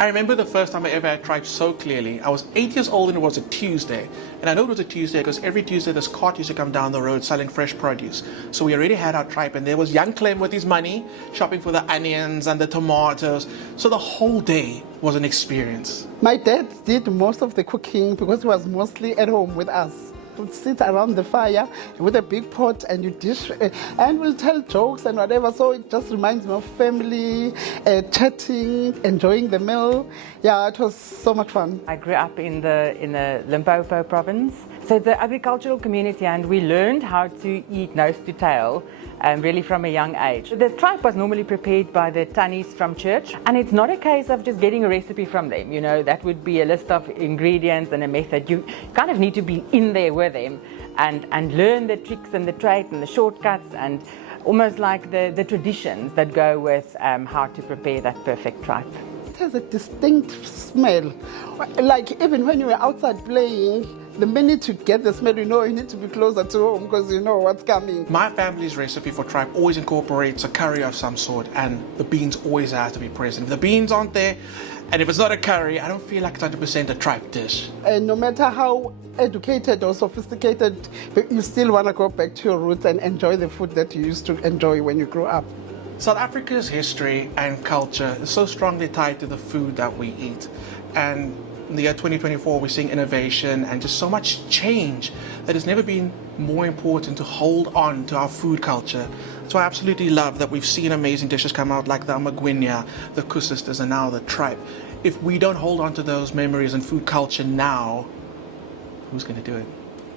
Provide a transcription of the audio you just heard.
I remember the first time I ever had tripe so clearly. I was 8 years old and it was a Tuesday. And I know it was a Tuesday because every Tuesday this cart used to come down the road selling fresh produce. So we already had our tripe and there was young Clem with his money shopping for the onions and the tomatoes. So the whole day was an experience. My dad did most of the cooking because he was mostly at home with us. Would sit around the fire with a big pot and you dish and we'll tell jokes and whatever, so it just reminds me of family, chatting, enjoying the meal. Yeah, it was so much fun. I grew up in the Limpopo province, so it's an agricultural community, and we learned how to eat nose to tail really from a young age. The tripe was normally prepared by the tannies from church, and it's not a case of just getting a recipe from them. You know, that would be a list of ingredients and a method. You kind of need to be in there with them and learn the tricks and the trade and the shortcuts and almost like the traditions that go with how to prepare that perfect tripe. It has a distinct smell. Like even when you were outside playing, the minute you get the smell, you know you need to be closer to home because you know what's coming. My family's recipe for tripe always incorporates a curry of some sort, and the beans always have to be present. If the beans aren't there, and if it's not a curry, I don't feel like it's 100% a tripe dish. And no matter how educated or sophisticated, you still want to go back to your roots and enjoy the food that you used to enjoy when you grew up. South Africa's history and culture is so strongly tied to the food that we eat. And in the year 2024, we're seeing innovation and just so much change that it's never been more important to hold on to our food culture. So I absolutely love that we've seen amazing dishes come out like the amagwinya, the kusisters, and now the tripe. If we don't hold on to those memories and food culture now, who's going to do it?